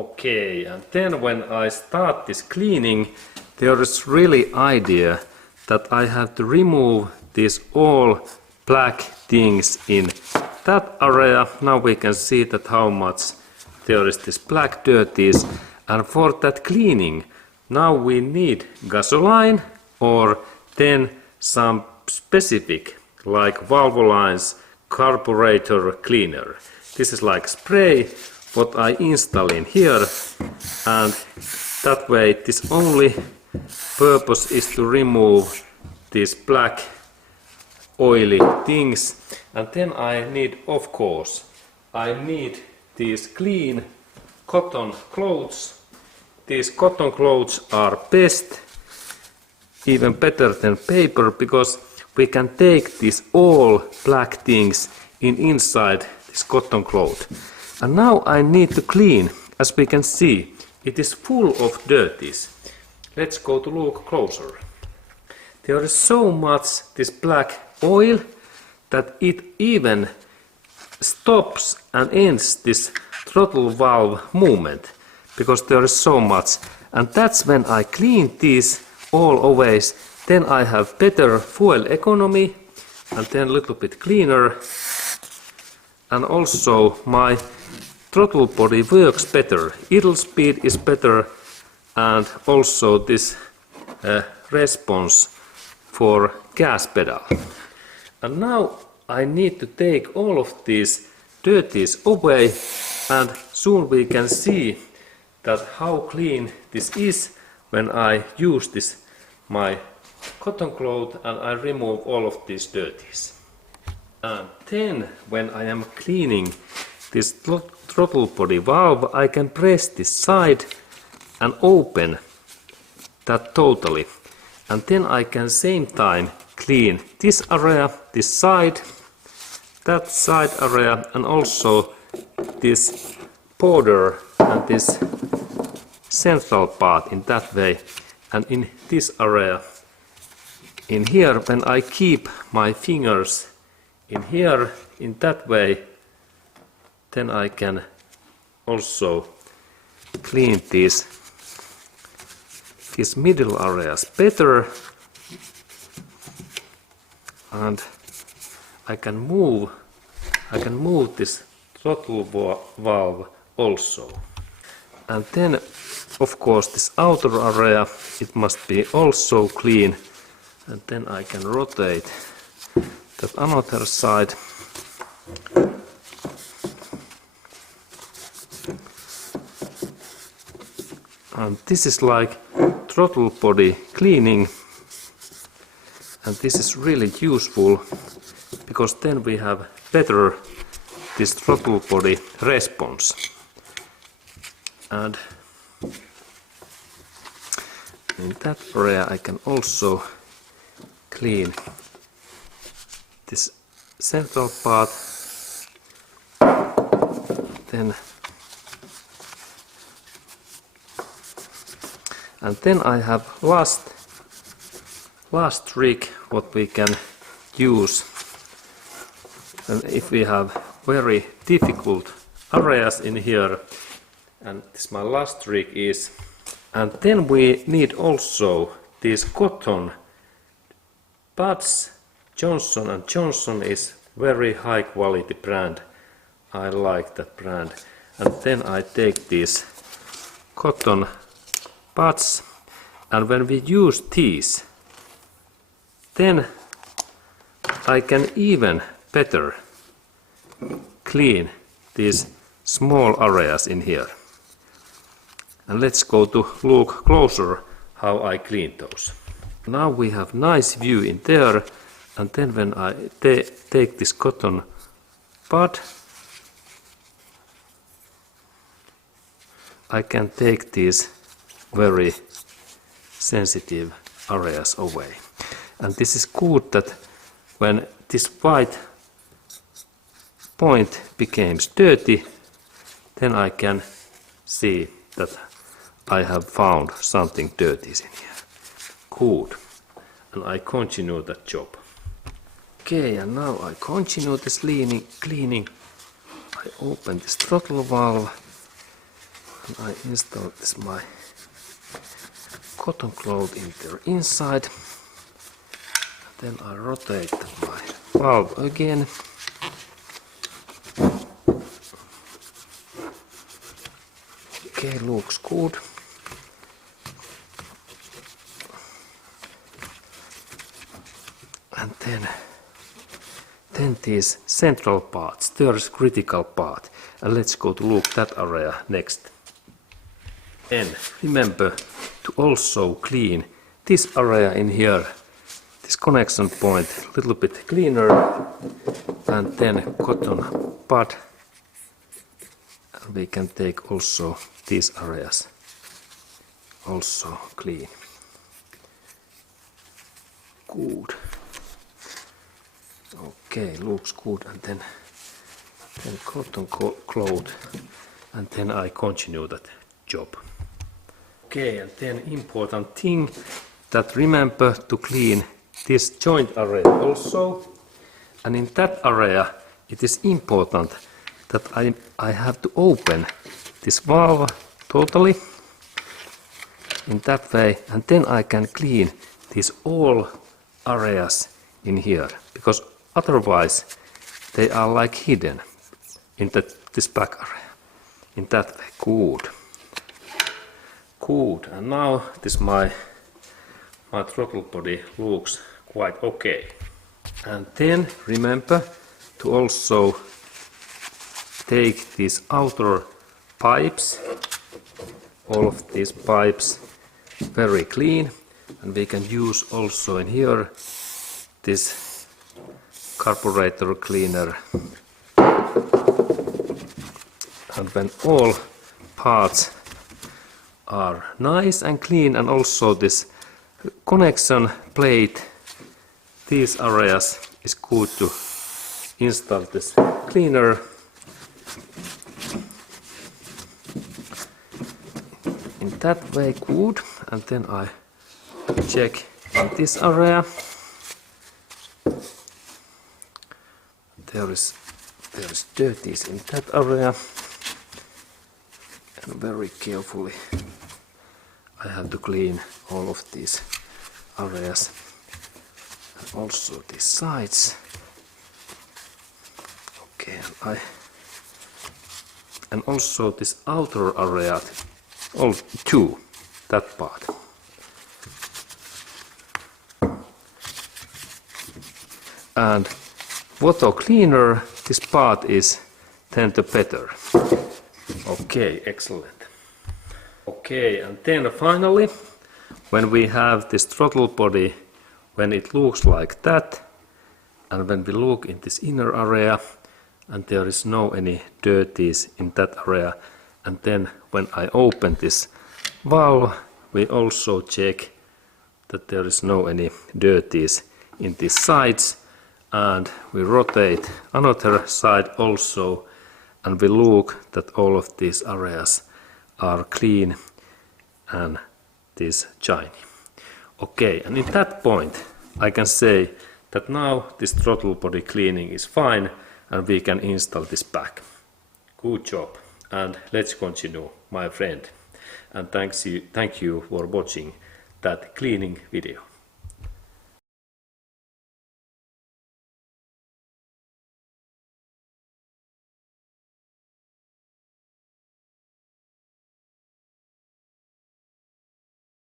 Okay, and then when I start this cleaning, there is really idea that I have to remove these all black things in that area. Now we can see that how much there is this black dirties, and for that cleaning now we need gasoline or then some specific like valve lines carburetor cleaner. This is like spray what I install in here, and that way this only purpose is to remove these black oily things. And then I need, of course, I need these clean cotton clothes. These cotton clothes are best, even better than paper, because we can take these all black things inside this cotton cloth. And now I need to clean. As we can see, it is full of dirties. Let's go to look closer. There is so much this black oil that it even stops and ends this throttle valve movement, because there is so much. And that's when I clean these all always. Then I have better fuel economy and then a little bit cleaner. And also my throttle body works better. Idle speed is better, and also this response for gas pedal. And now I need to take all of these dirties away, and soon we can see that how clean this is when I use this my cotton cloth and I remove all of these dirties. And then when I am cleaning this throttle body valve, I can press this side and open that totally. And then I can same time clean this area, this side, that side area, and also this border and this central part in that way. And in this area, in here, when I keep my fingers in here, in that way, then I can also clean these middle areas better, and I can move this throttle valve also. And then of course this outer area, it must be also clean, and then I can rotate that another side. And this is like throttle body cleaning, and this is really useful because then we have better this throttle body response. And in that area I can also clean this central part. Then I have last trick what we can use, and if we have very difficult areas in here, and this my last trick is, and then we need also these cotton pads. Johnson & Johnson is very high quality brand. I like that brand. And then I take these cotton pads, and when we use these, then I can even better clean these small areas in here. And let's go to look closer how I clean those. Now we have nice view in there, and then when I take this cotton pad, I can take these very sensitive areas away. And this is good that when this white point becomes dirty, then I can see that I have found something dirty in here. Good. And I continue that job. Okay, and now I continue this cleaning. I open this throttle valve and I install this my cotton cloth inside. Then I rotate my valve again. Okay, looks good. And then these central parts, there is critical part, and let's go to look that area next. Then remember to also clean this area in here, this connection point, a little bit cleaner, and then cotton pad. And we can take also these areas also clean. Good. Okay, looks good, and then cotton cloth, and then I continue that job. Okay, and then important thing that remember to clean this joint area also, and in that area it is important that I have to open this valve totally in that way, and then I can clean these all areas in here, because otherwise they are like hidden in this back area. In that way, good. Good, and now this my throttle body looks quite okay. And then remember to also take these outer pipes, all of these pipes very clean, and we can use also in here this carburetor cleaner. And when all parts are nice and clean, and also this connection plate, these areas is good to install this cleaner. In that way, good. And then I check this area. There is dirties in that area, and very carefully I have to clean all of these areas, and also these sides. Okay, and also this outer area, all two, that part. And water cleaner, this part is then the better. Okay, excellent. Okay, and then finally, when we have this throttle body, when it looks like that, and when we look in this inner area, and there is no any dirties in that area, and then when I open this valve, we also check that there is no any dirties in these sides, and we rotate another side also, and we look that all of these areas are clean and this shiny. Okay, and at that point I can say that now this throttle body cleaning is fine, and we can install this back. Good job, and let's continue, my friend, and thank you for watching that cleaning video.